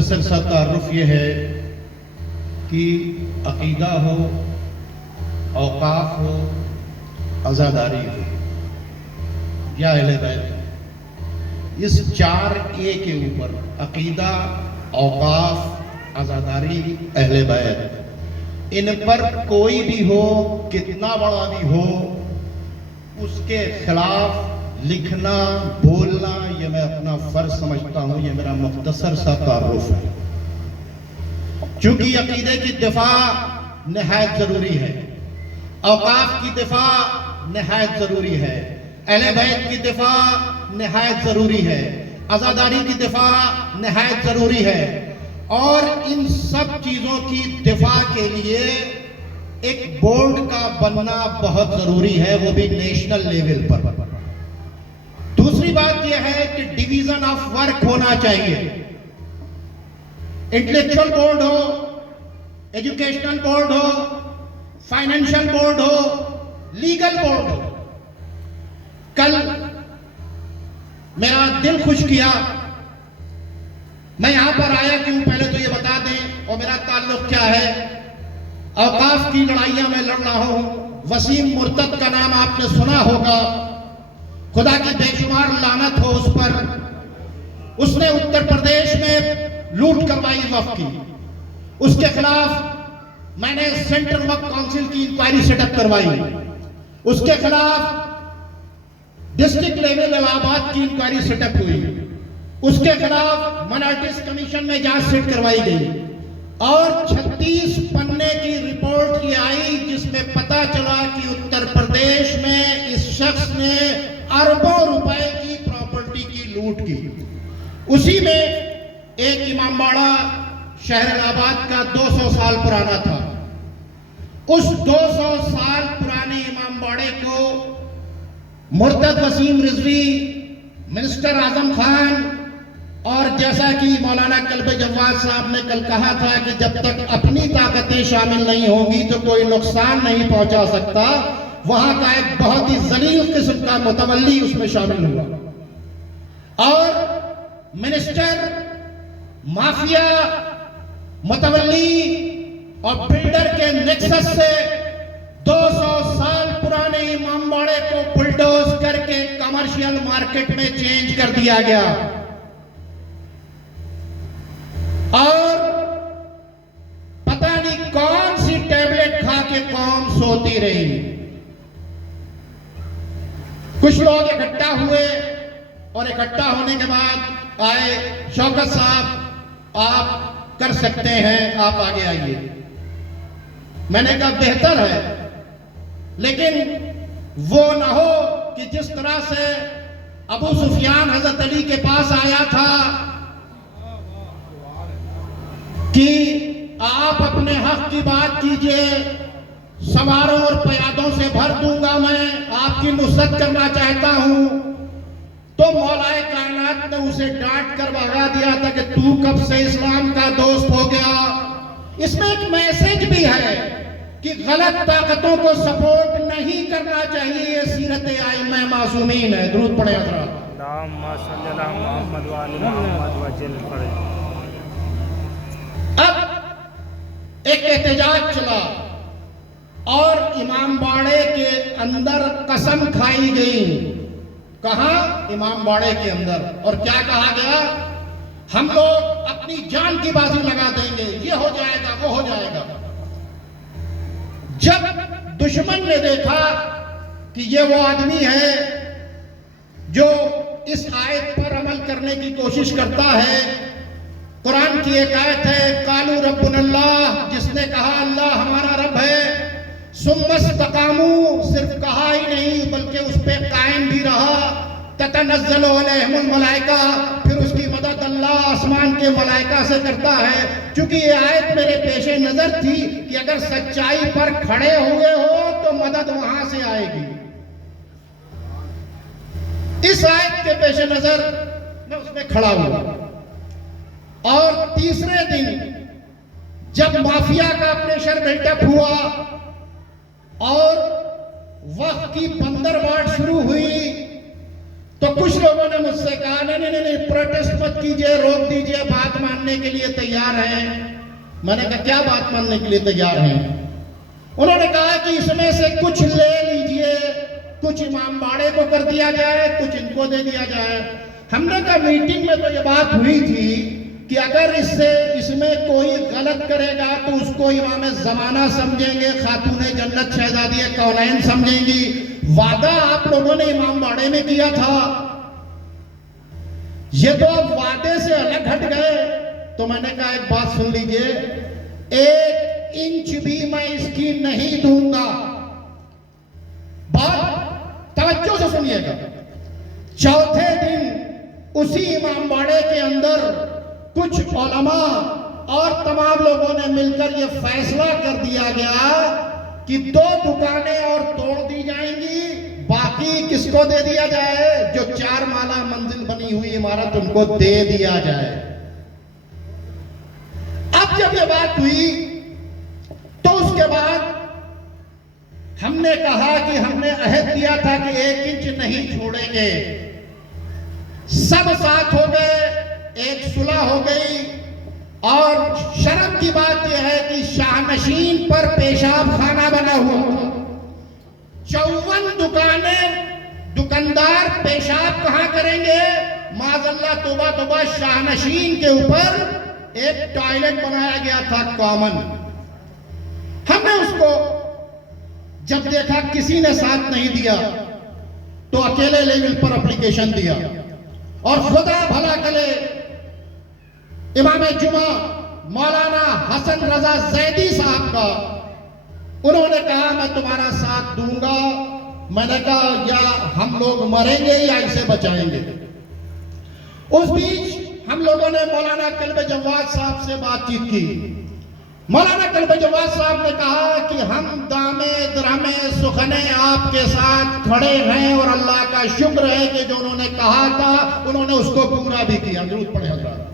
मुख्तसर सा तारुफ ये है कि अकीदा हो, औकाफ हो, अज़ादारी हो या अहले बैत, इस 4A के ऊपर अकीदा, औकाफ, अज़ादारी, अहले बैत, इन पर कोई भी हो, कितना बड़ा भी हो, उसके खिलाफ लिखना बोलना ये मैं अपना फर्ज समझता हूं। ये मेरा मुख्तसर सा तारुफ है। चूंकि अकीदे की दिफा निहायत जरूरी है, औकाफ की दिफा निहायत जरूरी है, अहले बैत की दिफा निहायत जरूरी है, आज़ादारी की दिफा निहायत जरूरी है, और इन सब चीजों की दिफा के लिए एक बोर्ड का बनना बहुत जरूरी है, वो भी नेशनल लेवल पर। दूसरी बात यह है कि डिवीजन ऑफ वर्क होना चाहिए। इंटेलेक्चुअल बोर्ड हो, एजुकेशनल बोर्ड हो, फाइनेंशियल बोर्ड हो, लीगल बोर्ड हो। कल मेरा दिल खुश किया, मैं यहां पर आया क्यों पहले तो ये बता दें, और मेरा ताल्लुक क्या है। औकाफ की लड़ाइयां मैं लड़ रहा हूं। वसीम मुर्तद का नाम आपने सुना होगा, खुदा की बेशुमार लानत हो उस पर। उसने उत्तर प्रदेश में लूट करवाई वक्फ की, उसके खिलाफ मैंने सेंट्रल वक्फ काउंसिल की इंक्वायरी सेटअप करवाई, उसके खिलाफ डिस्ट्रिक्ट लेवल इलाहाबाद की इंक्वायरी सेटअप हुई, उसके खिलाफ माइनॉरिटीज कमीशन में जांच सेट करवाई गई, और 36 पन्ने की रिपोर्ट ये आई जिसमें पता चला कि उत्तर प्रदेश में इस शख्स ने अरबों रुपए की प्रॉपर्टी की लूट की। उसी में एक इमामबाड़ा शहर इलाहाबाद का 200 साल पुराना था। उस 200 साल पुराने इमामबाड़े को मुर्तद वसीम रिजवी, मिनिस्टर आजम खान, और जैसा कि मौलाना कल्बे जवाद साहब ने कल कहा था कि जब तक अपनी ताकतें शामिल नहीं होंगी तो कोई नुकसान नहीं पहुंचा सकता, वहां का एक बहुत ही जलील किस्म का मुतवल्ली उसमें शामिल हुआ, और मिनिस्टर, माफिया, मुतवल्ली और बिल्डर के नेक्सस से 200 साल पुराने इमामबाड़े को बुलडोज करके कमर्शियल मार्केट में चेंज कर दिया गया, और पता नहीं कौन सी टैबलेट खा के कौन सोती रही। कुछ लोग इकट्ठा हुए और इकट्ठा होने के बाद आए, शौकत साहब आप कर सकते हैं, आप आगे आइए। मैंने कहा बेहतर है, लेकिन वो ना हो कि जिस तरह से अबू सुफियान हजरत अली के पास आया था कि आप अपने हक की बात कीजिए, सवारों और प्यादों से भर दूंगा, मैं आपकी नुसरत करना चाहता हूं, तो मौलाए कायनात ने उसे डांट कर भगा दिया था कि तू कब से इस्लाम का दोस्त हो गया। इसमें एक मैसेज भी है कि गलत ताकतों को सपोर्ट नहीं करना चाहिए। ये सीरत आइम्मा मासूमीन है। दुरूद पढ़े हज़रात। अब एक एहतजाज चला और इमामबाड़े के अंदर कसम खाई गई। कहा? इमामबाड़े के अंदर। और क्या कहा गया? हम लोग अपनी जान की बाजी लगा देंगे, ये हो जाएगा, वो हो जाएगा। जब दुश्मन ने देखा कि ये वो आदमी है जो इस आयत पर अमल करने की कोशिश करता है, कुरान की एक आयत है, कालू रब्बुनल्लाह, जिसने कहा अल्लाह हमारा रब है, सुम्मस्तकामू, सिर्फ कहा ही नहीं बल्कि उस पर कायम भी रहा, ततनज़्ज़लु अलैहिमुल मलाइका, फिर उसकी मदद अल्लाह आसमान के मलाइका से करता है। क्योंकि ये आयत मेरे पेशे नजर थी कि अगर सच्चाई पर खड़े हुए हो तो मदद वहां से आएगी। इस आयत के पेशे नजर मैं उसमें खड़ा हुआ। और तीसरे दिन जब माफिया का ऑपरेशन बिल्डअप हुआ और वक्त की बंदरबांट शुरू हुई, तो कुछ लोगों ने मुझसे कहा नहीं नहीं नहीं, प्रोटेस्ट मत कीजिए, रोक दीजिए, बाद मानने के लिए तैयार हैं। मैंने कहा क्या बात मानने के लिए तैयार हैं? उन्होंने कहा कि इसमें से कुछ ले लीजिए, कुछ इमाम बाड़े को कर दिया जाए, कुछ इनको दे दिया जाए। हमने कहा मीटिंग में तो ये बात हुई थी कि अगर इसमें कोई गलत करेगा तो उसको इमाम ज़माना समझेंगे, खातून जन्नत शहजादी कौनैन समझेंगी। वादा आप लोगों ने इमाम बाड़े में किया था, ये तो अब वादे से अलग हट गए। तो मैंने कहा एक बात सुन लीजिए, 1 इंच भी मैं इसकी नहीं दूंगा। बात तवज्जो से सुनिएगा। चौथे दिन उसी इमाम बाड़े के अंदर कुछ उलमा और तमाम लोगों ने मिलकर यह फैसला कर दिया गया कि 2 दुकानें और तोड़ दी जाएंगी, बाकी किसको दे दिया जाए? जो 4 माला मंजिल बनी हुई इमारत उनको दे दिया जाए। अब जब ये बात हुई तो उसके बाद हमने कहा कि हमने अहद दिया था कि 1 इंच नहीं छोड़ेंगे। सब साथ हो गए, एक सुलह हो गई। और शर्म की बात यह है कि शाहनशीन पर पेशाब खाना बना हुआ था। 54 दुकानें, दुकानदार पेशाब कहां करेंगे? माज़अल्लाह तौबा तौबा, शाहनशीन के ऊपर एक टॉयलेट बनाया गया था कॉमन। हमने उसको जब देखा किसी ने साथ नहीं दिया तो अकेले लेवल पर एप्लीकेशन दिया। और खुदा भला करे इमाम जुमा मौलाना हसन रजा जैदी साहब का, उन्होंने कहा मैं तुम्हारा साथ दूंगा। मैंने कहा या हम लोग मरेंगे या इसे बचाएंगे। उस बीच हम लोगों ने मौलाना कल्ब जवाद साहब से बातचीत की। मौलाना कल्ब जवाद साहब ने कहा कि हम दामे दरामे सुखने आपके साथ खड़े हैं और अल्लाह का शुक्र है कि जो उन्होंने कहा था उन्होंने उसको पूरा भी किया। जरूर पढ़े हज़रात।